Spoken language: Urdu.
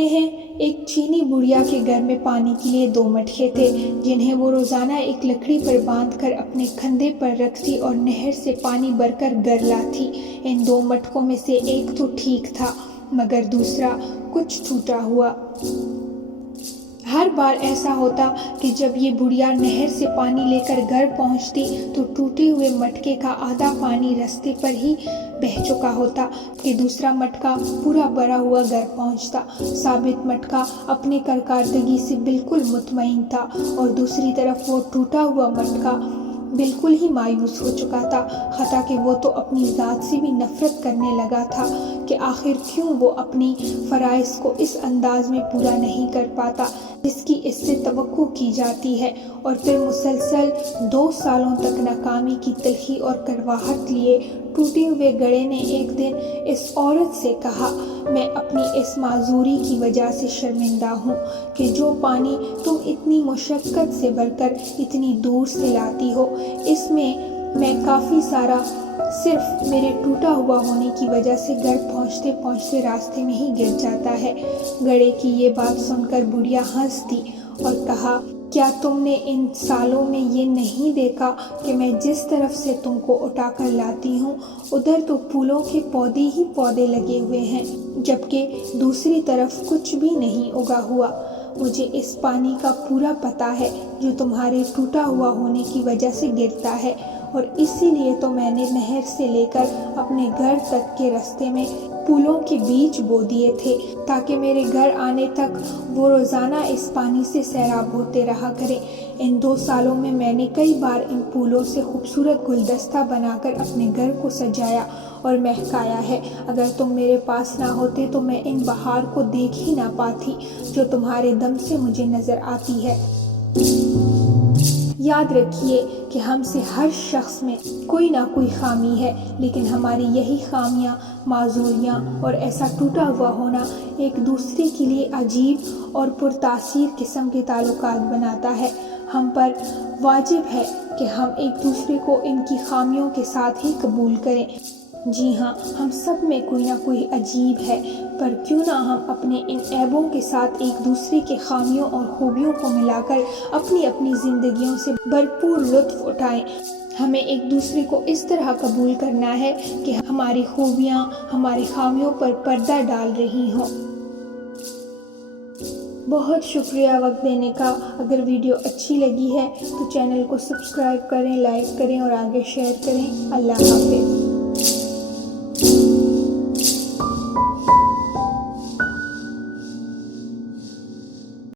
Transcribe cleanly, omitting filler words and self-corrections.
کہتے ہیں ایک چینی بڑھیا کے گھر میں پانی کے لیے 2 مٹکے تھے جنہیں وہ روزانہ ایک لکڑی پر باندھ کر اپنے کندھے پر رکھتی اور نہر سے پانی بھر کر گھر لاتی۔ ان 2 مٹکوں میں سے ایک تو ٹھیک تھا مگر دوسرا کچھ ٹوٹا ہوا۔ ہر بار ایسا ہوتا کہ جب یہ بڑھیا نہر سے پانی لے کر گھر پہنچتی تو ٹوٹے ہوئے مٹکے کا آدھا پانی رستے پر ہی بہہ چکا ہوتا کہ دوسرا مٹکا پورا بھرا ہوا گھر پہنچتا۔ ثابت مٹکا اپنے کارکردگی سے بالکل مطمئن تھا اور دوسری طرف وہ ٹوٹا ہوا مٹکا بالکل ہی مایوس ہو چکا تھا، حتیٰ کہ وہ تو اپنی ذات سے بھی نفرت کرنے لگا تھا کہ آخر کیوں وہ اپنی فرائض کو اس انداز میں پورا نہیں کر پاتا جس کی اس سے توقع کی جاتی ہے۔ اور پھر مسلسل 2 سالوں تک ناکامی کی تلخی اور کڑواہٹ لیے ٹوٹے ہوئے گھڑے نے ایک دن اس عورت سے کہا، میں اپنی اس معذوری کی وجہ سے شرمندہ ہوں کہ جو پانی تم اتنی مشقت سے بھر کر اتنی دور سے لاتی ہو اس میں کافی سارا صرف میرے ٹوٹا ہوا ہونے کی وجہ سے گھر پہنچتے پہنچتے راستے میں ہی گر جاتا ہے۔ گھڑے کی یہ بات سن کر بڑھیا ہنس دی اور کہا، کیا تم نے ان سالوں میں یہ نہیں دیکھا کہ میں جس طرف سے تم کو اٹھا کر لاتی ہوں ادھر تو پھولوں کے پودے ہی پودے لگے ہوئے ہیں جبکہ دوسری طرف کچھ بھی نہیں اگا ہوا۔ مجھے اس پانی کا پورا پتہ ہے جو تمہارے ٹوٹا ہوا ہونے کی وجہ سے گرتا ہے اور اسی لیے تو میں نے نہر سے لے کر اپنے گھر تک کے راستے میں پھولوں کے بیج بو دیے تھے تاکہ میرے گھر آنے تک وہ روزانہ اس پانی سے سیراب ہوتے رہا کریں۔ ان 2 سالوں میں نے کئی بار ان پھولوں سے خوبصورت گلدستہ بنا کر اپنے گھر کو سجایا اور مہکایا ہے۔ اگر تم میرے پاس نہ ہوتے تو میں ان بہار کو دیکھ ہی نہ پاتی جو تمہارے دم سے مجھے نظر آتی ہے۔ یاد رکھیے کہ ہم سے ہر شخص میں کوئی نہ کوئی خامی ہے، لیکن ہماری یہی خامیاں، معذوریاں اور ایسا ٹوٹا ہوا ہونا ایک دوسرے کے لیے عجیب اور پرتاثیر قسم کے تعلقات بناتا ہے۔ ہم پر واجب ہے کہ ہم ایک دوسرے کو ان کی خامیوں کے ساتھ ہی قبول کریں۔ جی ہاں، ہم سب میں کوئی نہ کوئی عجیب ہے، پر کیوں نہ ہم اپنے ان عیبوں کے ساتھ ایک دوسرے کے خامیوں اور خوبیوں کو ملا کر اپنی اپنی زندگیوں سے بھرپور لطف اٹھائیں۔ ہمیں ایک دوسرے کو اس طرح قبول کرنا ہے کہ ہماری خوبیاں ہماری خامیوں پر پردہ ڈال رہی ہوں۔ بہت شکریہ وقت دینے کا۔ اگر ویڈیو اچھی لگی ہے تو چینل کو سبسکرائب کریں، لائک کریں اور آگے شیئر کریں۔ اللہ حافظ۔